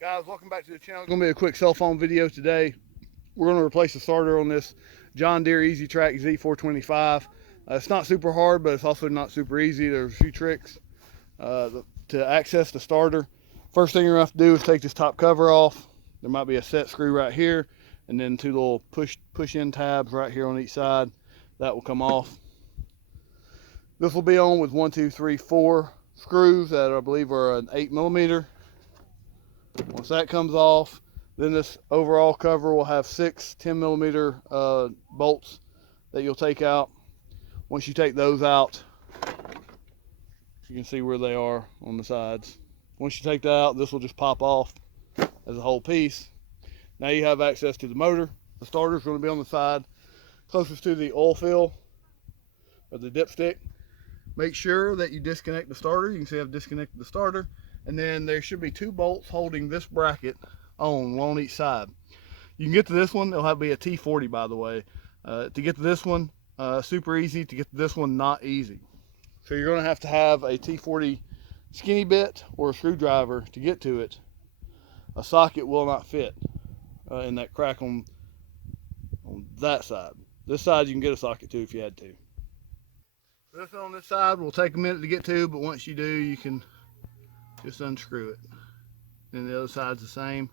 Guys, welcome back to the channel. It's going to be a quick cell phone video today. We're going to replace the starter on this John Deere EZTrak Z425. It's not super hard, but it's also not super easy. There's a few tricks to access the starter. First thing you're going to have to do is take this top cover off. There might be a set screw right here, and then two little push-in tabs right here on each side. That will come off. This will be on with 1, 2, 3, 4 screws that I believe are an 8mm. Once that comes off, then this overall cover will have 6 10mm bolts that you'll take out. Once you take those out, you can see where they are on the sides. Once you take that out, this will just pop off as a whole piece. Now you have access to the motor. The starter is going to be on the side closest to the oil fill or the dipstick. Make sure that you disconnect the starter. You can see I've disconnected the starter. And then there should be 2 bolts holding this bracket on, one on each side. You can get to this one, it'll have to be a T40 by the way. To get to this one, super easy. To get to this one, not easy. So you're going to have a T40 skinny bit or a screwdriver to get to it. A socket will not fit in that crack on that side. This side you can get a socket to if you had to. This on this side will take a minute to get to, but once you do, you can just unscrew it. And the other side's the same.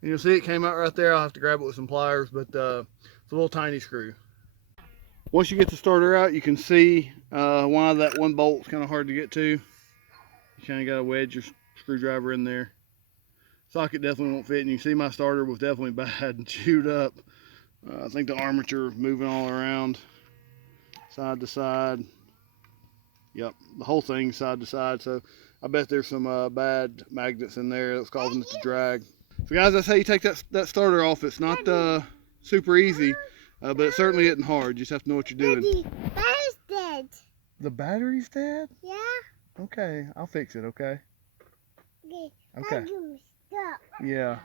And you'll see it came out right there. I'll have to grab it with some pliers, but it's a little tiny screw. Once you get the starter out, you can see why that one bolt's kind of hard to get to. You kind of got to wedge your screwdriver in there. Socket definitely won't fit, and you can see my starter was definitely bad and chewed up. I think the armature moving all around, side to side. Yep, the whole thing side to side. So I bet there's some bad magnets in there that's causing it to drag. So guys, that's how you take that starter off. It's not super easy, but it certainly isn't hard. You just have to know what you're doing. Daddy, the battery's dead. The battery's dead? Yeah. Okay, I'll fix it, okay? Okay. Yeah.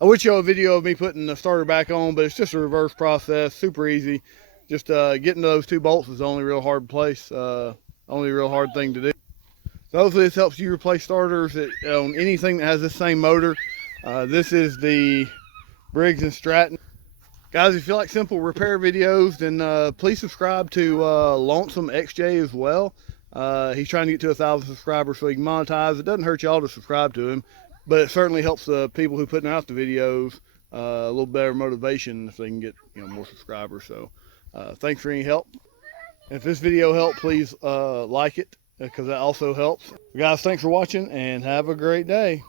I would show a video of me putting the starter back on, but it's just a reverse process, super easy. Just getting those 2 bolts is the only real hard place, only real hard thing to do. So hopefully this helps you replace starters on anything that has the same motor. This is the Briggs and Stratton. Guys, if you like simple repair videos, then please subscribe to Lonesome XJ as well. He's trying to get to 1,000 subscribers so he can monetize. It doesn't hurt y'all to subscribe to him, but it certainly helps the people who are putting out the videos a little better motivation if they can get more subscribers. So thanks for any help. And if this video helped, please like it because that also helps. Guys, thanks for watching and have a great day.